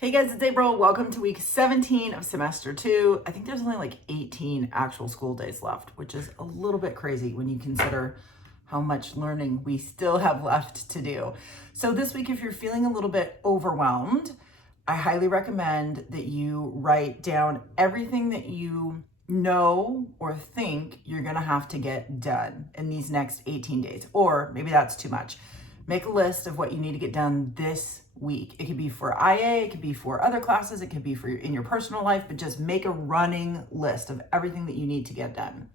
Hey guys, it's April. Welcome to week 17 of semester 2. I think there's only like 18 actual school days left, which is a little bit crazy when you consider how much learning we still have left to do. So this week, if you're feeling a little bit overwhelmed, I highly recommend that you write down everything that you know or think you're going to have to get done in these next 18 days. Or maybe that's too much. Make a list of what you need to get done this week. It could be for IA, it could be for other classes, it could be for in your personal life, but just make a running list of everything that you need to get done.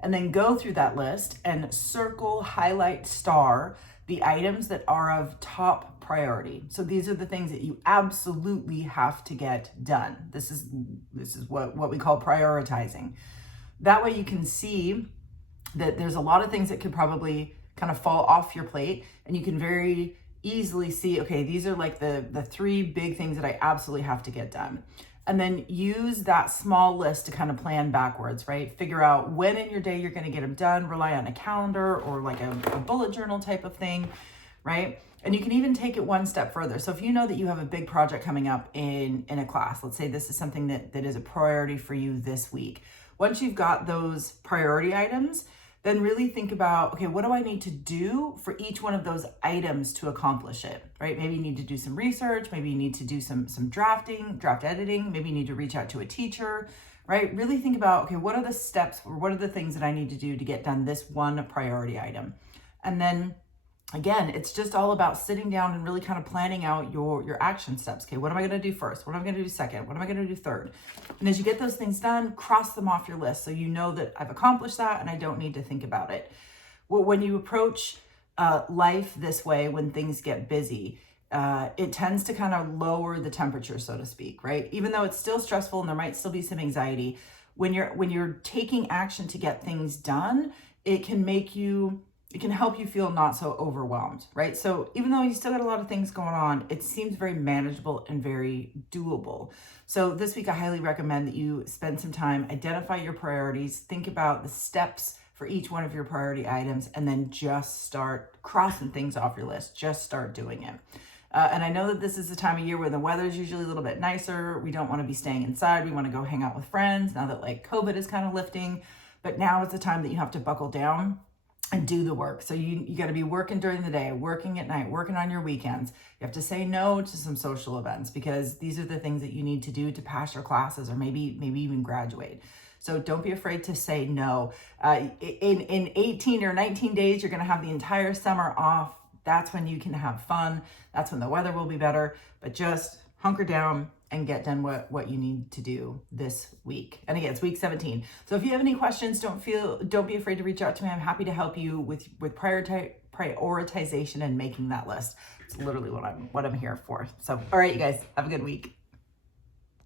And then go through that list and circle, highlight, star the items that are of top priority. So these are the things that you absolutely have to get done. This is what we call prioritizing. That way you can see that there's a lot of things that could probably kind of fall off your plate, and you can very easily see, okay, these are like the three big things that I absolutely have to get done. And then use that small list to kind of plan backwards, right? Figure out when in your day you're going to get them done, rely on a calendar or like a bullet journal type of thing, right? And you can even take it one step further. So if you know that you have a big project coming up in a class, let's say this is something that is a priority for you this week. Once you've got those priority items, then really think about, okay, what do I need to do for each one of those items to accomplish it, right? Maybe you need to do some research, maybe you need to do some draft editing, maybe you need to reach out to a teacher, right? Really think about, okay, what are the steps or what are the things that I need to do to get done this one priority item? And then again, it's just all about sitting down and really kind of planning out your action steps. Okay, what am I going to do first? What am I going to do second? What am I going to do third? And as you get those things done, cross them off your list so you know that I've accomplished that and I don't need to think about it. Well, when you approach life this way, when things get busy, it tends to kind of lower the temperature, so to speak, right? Even though it's still stressful and there might still be some anxiety, when you're taking action to get things done, it can help you feel not so overwhelmed, right? So even though you still got a lot of things going on, it seems very manageable and very doable. So this week, I highly recommend that you spend some time, identify your priorities, think about the steps for each one of your priority items, and then just start crossing things off your list. Just start doing it. And I know that this is the time of year where the weather is usually a little bit nicer. We don't want to be staying inside. We want to go hang out with friends now that like COVID is kind of lifting. But now is the time that you have to buckle down and do the work. So you got to be working during the day, working at night, working on your weekends. You have to say no to some social events because these are the things that you need to do to pass your classes or maybe even graduate. So don't be afraid to say no. In 18 or 19 days, you're going to have the entire summer off. That's when you can have fun. That's when the weather will be better. But just hunker down and get done what you need to do this week. And again, it's week 17. So if you have any questions, don't be afraid to reach out to me. I'm happy to help you with prioritization and making that list. It's literally what I'm here for. So, all right, you guys, have a good week.